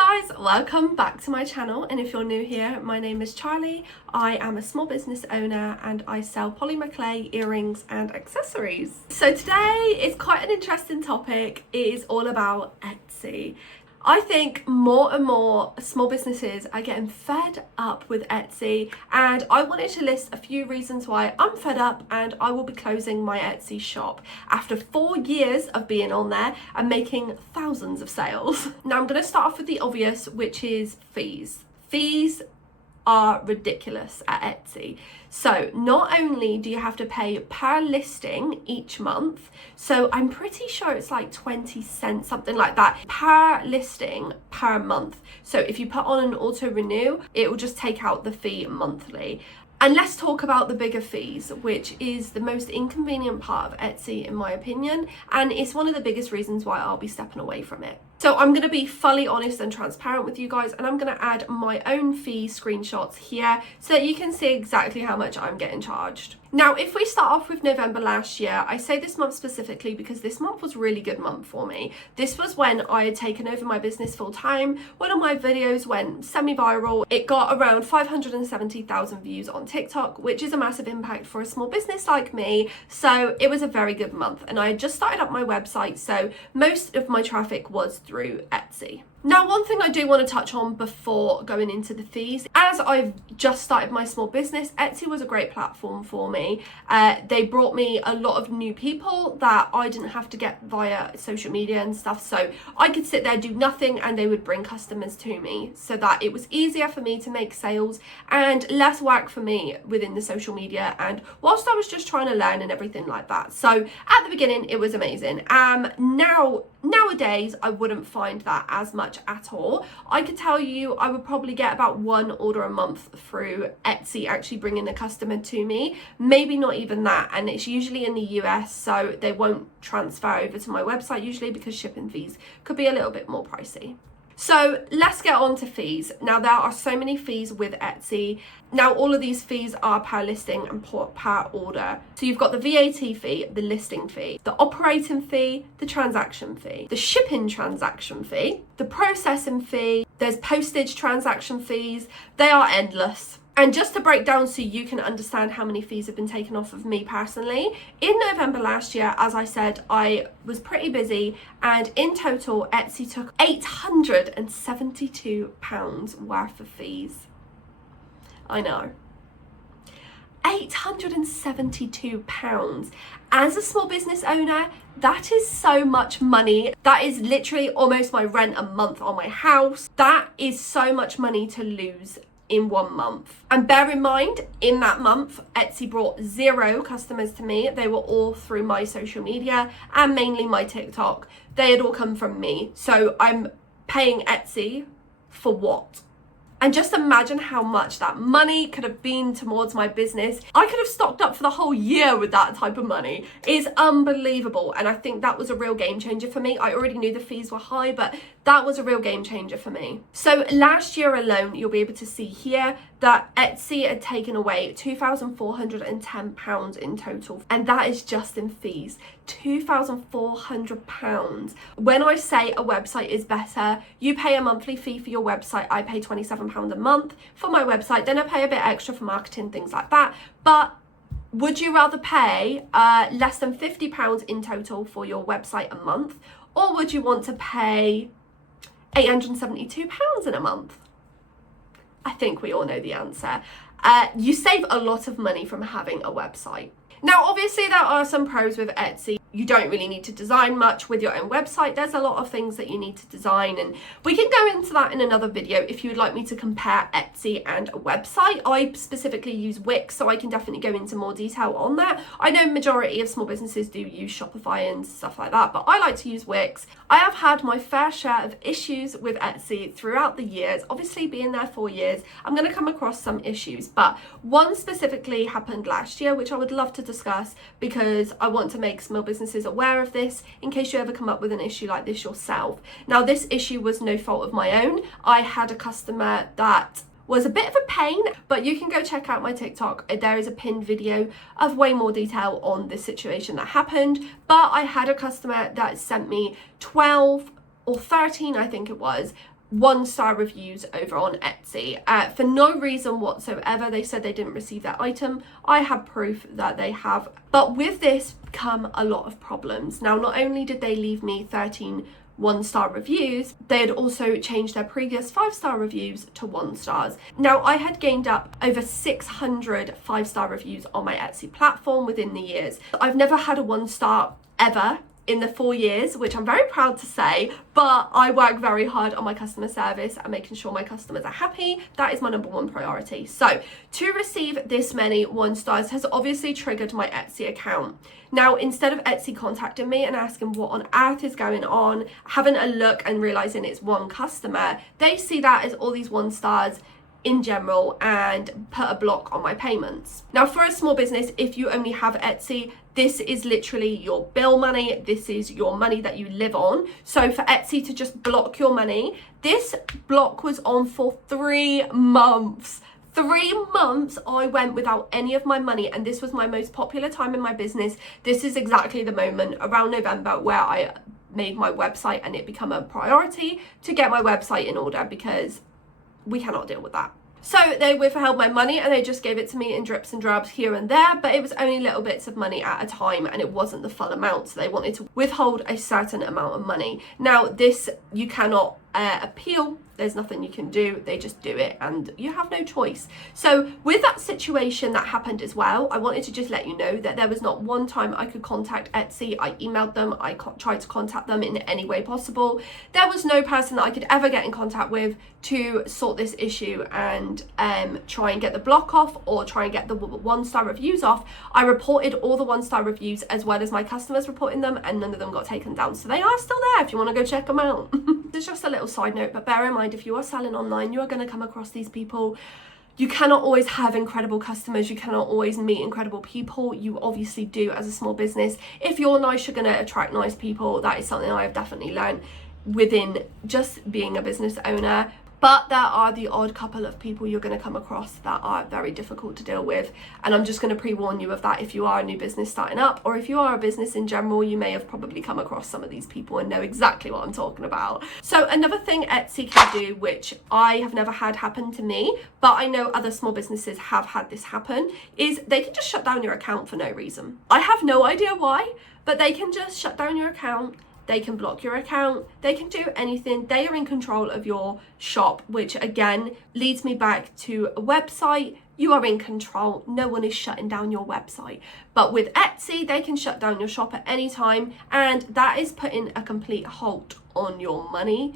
Hi guys, welcome back to my channel, and if you're new here, my name is Charlie. I am a small business owner and I sell polymer clay, earrings and accessories. So today is quite an interesting topic. It is all about Etsy. I think more and more small businesses are getting fed up with Etsy, and I wanted to list a few reasons why I'm fed up and I will be closing my Etsy shop after 4 years of being on there and making thousands of sales. Now I'm going to start off with the obvious, which is fees. Fees are ridiculous at Etsy. So not only do you have to pay per listing each month, so I'm pretty sure it's like 20 cents, something like that, per listing per month. So if you put on an auto renew, it will just take out the fee monthly. And let's talk about the bigger fees, which is the most inconvenient part of Etsy in my opinion, and it's one of the biggest reasons why I'll be stepping away from it. So I'm going to be fully honest and transparent with you guys, and I'm going to add my own fee screenshots here so that you can see exactly how much I'm getting charged. Now, if we start off with November last year, I say this month specifically because this month was a really good month for me. This was when I had taken over my business full time. One of my videos went semi-viral. It got around 570,000 views on TikTok, which is a massive impact for a small business like me. So it was a very good month, and I had just started up my website, so most of my traffic was through Etsy. Now, one thing I do want to touch on before going into the fees, as I've just started my small business, Etsy was a great platform for me. They brought me a lot of new people that I didn't have to get via social media and stuff. So I could sit there, do nothing, and they would bring customers to me, so that it was easier for me to make sales and less work for me within the social media. And whilst I was just trying to learn and everything like that. So at the beginning, it was amazing. Nowadays, I wouldn't find that as much at all. I could tell you I would probably get about one order a month through Etsy actually bringing a customer to me, maybe not even that, and it's usually in the US, so they won't transfer over to my website usually because shipping fees could be a little bit more pricey. So let's get on to fees. Now, there are so many fees with Etsy. Now, all of these fees are per listing and per order. So you've got the VAT fee, the listing fee, the operating fee, the transaction fee, the shipping transaction fee, the processing fee, there's postage transaction fees. They are endless. And just to break down so you can understand how many fees have been taken off of me personally, in November last year, as I said, I was pretty busy, and in total, Etsy took £872 worth of fees. I know. £872. As a small business owner, that is so much money. That is literally almost my rent a month on my house. That is so much money to lose in 1 month. And bear in mind, in that month, Etsy brought 0 customers to me. They were all through my social media and mainly my TikTok. They had all come from me. So I'm paying Etsy for what? And just imagine how much that money could have been towards my business. I could have stocked up for the whole year with that type of money. It's unbelievable. And I think that was a real game changer for me. I already knew the fees were high, but that was a real game changer for me. So last year alone, you'll be able to see here that Etsy had taken away £2,410 in total. And that is just in fees. £2,400. When I say a website is better, you pay a monthly fee for your website. I pay £27 a month for my website. Then I pay a bit extra for marketing, things like that. But would you rather pay less than £50 in total for your website a month? Or would you want to pay £872 in a month? I think we all know the answer. You save a lot of money from having a website. Now, obviously, there are some pros with Etsy. You don't really need to design much with your own website. There's a lot of things that you need to design, and we can go into that in another video if you would like me to compare Etsy and a website. I specifically use Wix, so I can definitely go into more detail on that. I know majority of small businesses do use Shopify and stuff like that, but I like to use Wix. I have had my fair share of issues with Etsy throughout the years. Obviously, being there 4 years, I'm going to come across some issues, but one specifically happened last year, which I would love to discuss because I want to make small businesses aware of this in case you ever come up with an issue like this yourself. Now, this issue was no fault of my own. I had a customer that was a bit of a pain, but you can go check out my TikTok. There is a pinned video of way more detail on this situation that happened. But I had a customer that sent me 12 or 13, I think it was, 1-star reviews over on Etsy for no reason whatsoever. They said they didn't receive that item. I have proof that they have, but with this come a lot of problems. Now, not only did they leave me 13 1-star reviews, they had also changed their previous 5-star reviews to 1 stars. Now, I had gained up over 600 5-star reviews on my Etsy platform within the years. I've never had a 1-star ever in the 4 years, which I'm very proud to say, but I work very hard on my customer service and making sure my customers are happy. That is my number one priority. So to receive this many 1 stars has obviously triggered my Etsy account. Now, instead of Etsy contacting me and asking what on earth is going on, having a look and realizing it's one customer, they see that as all these 1 stars in general and put a block on my payments. Now, for a small business, if you only have Etsy, this is literally your bill money. This is your money that you live on. So for Etsy to just block your money, this block was on for 3 months. 3 months I went without any of my money, and this was my most popular time in my business. This is exactly the moment around November where I made my website and it became a priority to get my website in order, because we cannot deal with that. So they withheld my money and they just gave it to me in drips and drabs here and there, but it was only little bits of money at a time and it wasn't the full amount. So they wanted to withhold a certain amount of money. Now, this you cannot appeal. There's nothing you can do. They just do it and you have no choice. So with that situation that happened as well, I wanted to just let you know that there was not one time I could contact Etsy. I emailed them. I tried to contact them in any way possible. There was no person that I could ever get in contact with to sort this issue and try and get the block off or try and get the 1-star reviews off. I reported all the 1-star reviews as well as my customers reporting them, and none of them got taken down. So they are still there if you want to go check them out. It's just a little side note, but bear in mind, if you are selling online, you are going to come across these people. You cannot always have incredible customers. You cannot always meet incredible people. You obviously do as a small business. If you're nice, you're going to attract nice people. That is something I have definitely learned within just being a business owner. But there are the odd couple of people you're going to come across that are very difficult to deal with. And I'm just going to pre-warn you of that if you are a new business starting up, or if you are a business in general, you may have probably come across some of these people and know exactly what I'm talking about. So another thing Etsy can do, which I have never had happen to me, but I know other small businesses have had this happen, is they can just shut down your account for no reason. I have no idea why, but they can just shut down your account. They can block your account, they can do anything. They are in control of your shop, which again leads me back to a website. You are in control, no one is shutting down your website. But with Etsy, they can shut down your shop at any time, and that is putting a complete halt on your money,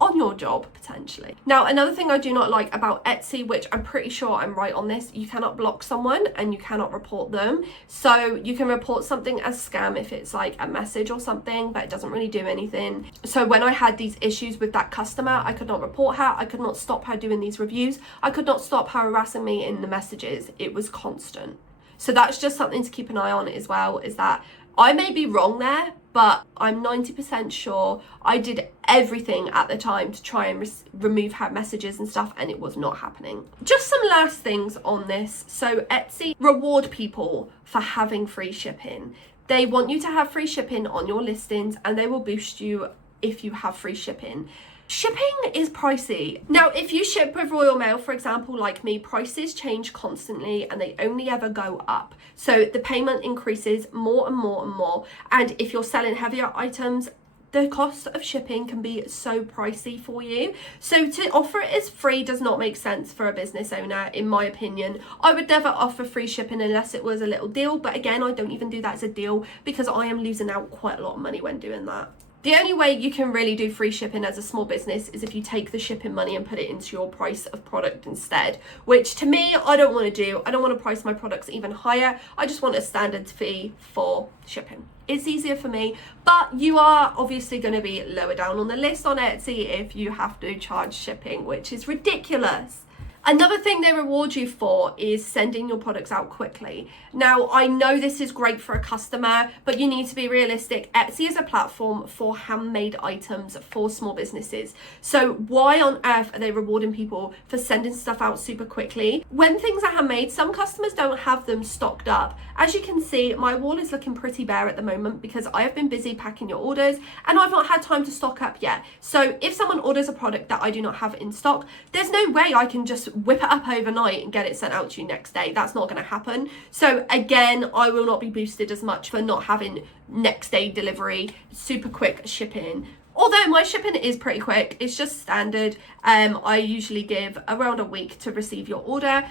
on your job potentially. Now, another thing I do not like about Etsy, which I'm pretty sure I'm right on this, you cannot block someone and you cannot report them. So you can report something as scam if it's like a message or something, but it doesn't really do anything. So when I had these issues with that customer, I could not report her. I could not stop her doing these reviews. I could not stop her harassing me in the messages. It was constant. So that's just something to keep an eye on as well, is that I may be wrong there, but I'm 90% sure I did everything at the time to try and remove her messages and stuff, and it was not happening. Just some last things on this. So Etsy reward people for having free shipping. They want you to have free shipping on your listings, and they will boost you if you have free shipping. Shipping is pricey. Now, if you ship with Royal Mail, for example, like me, prices change constantly and they only ever go up. So the payment increases more and more and more. And if you're selling heavier items, the cost of shipping can be so pricey for you. So to offer it as free does not make sense for a business owner, in my opinion. I would never offer free shipping unless it was a little deal. But again, I don't even do that as a deal because I am losing out quite a lot of money when doing that. The only way you can really do free shipping as a small business is if you take the shipping money and put it into your price of product instead, which to me, I don't want to do. I don't want to price my products even higher. I just want a standard fee for shipping. It's easier for me, but you are obviously going to be lower down on the list on Etsy if you have to charge shipping, which is ridiculous. Another thing they reward you for is sending your products out quickly. Now, I know this is great for a customer, but you need to be realistic. Etsy is a platform for handmade items for small businesses. So why on earth are they rewarding people for sending stuff out super quickly? When things are handmade, some customers don't have them stocked up. As you can see, my wall is looking pretty bare at the moment because I have been busy packing your orders and I've not had time to stock up yet. So if someone orders a product that I do not have in stock, there's no way I can just whip it up overnight and get it sent out to you next day. That's not going to happen. So again, I will not be boosted as much for not having next day delivery, super quick shipping. Although my shipping is pretty quick, it's just standard. I usually give around a week to receive your order,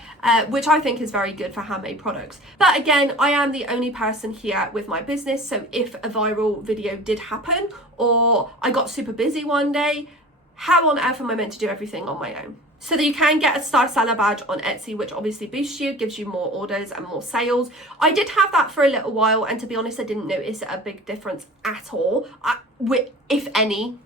which I think is very good for handmade products. But again, I am the only person here with my business. So if a viral video did happen or I got super busy one day, how on earth am I meant to do everything on my own? So that you can get a star seller badge on Etsy, which obviously boosts you, gives you more orders and more sales. I did have that for a little while, and to be honest, I didn't notice a big difference at all, if any.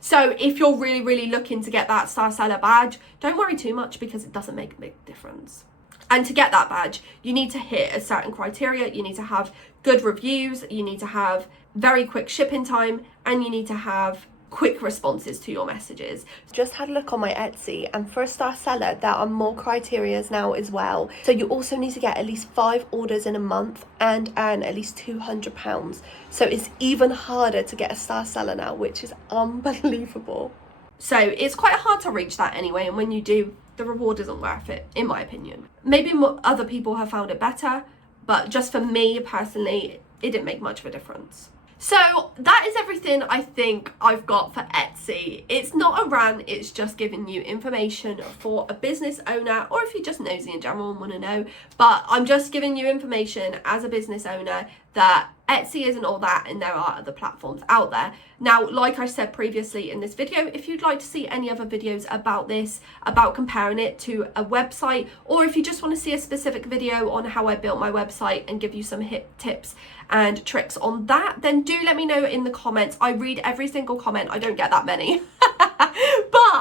So if you're really looking to get that star seller badge, don't worry too much because it doesn't make a big difference. And to get that badge, you need to hit a certain criteria. You need to have good reviews, you need to have very quick shipping time, and you need to have quick responses to your messages. Just had a look on my Etsy, and for a star seller there are more criterias now as well. So you also need to get at least 5 orders in a month and earn at least £200. So it's even harder to get a star seller now, which is unbelievable. So it's quite hard to reach that anyway, and when you do, the reward isn't worth it, in my opinion. Maybe other people have found it better, but just for me personally, it didn't make much of a difference. So that is everything I think I've got for Etsy. It's not a rant, it's just giving you information for a business owner, or if you're just nosy in general and want to know. But I'm just giving you information as a business owner that Etsy isn't all that and there are other platforms out there. Now, like I said previously in this video, if you'd like to see any other videos about this, about comparing it to a website, or if you just want to see a specific video on how I built my website and give you some tips and tricks on that, then do let me know in the comments. I read every single comment. I don't get that many, but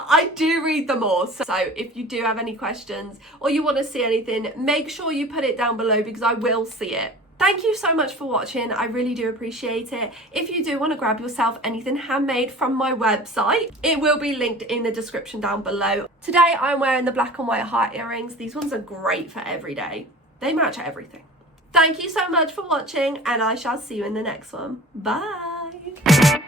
I do read them all. So if you do have any questions or you want to see anything, make sure you put it down below because I will see it. Thank you so much for watching. I really do appreciate it. If you do want to grab yourself anything handmade from my website, it will be linked in the description down below. Today I'm wearing the black and white heart earrings. These ones are great for every day. They match everything. Thank you so much for watching, and I shall see you in the next one. Bye.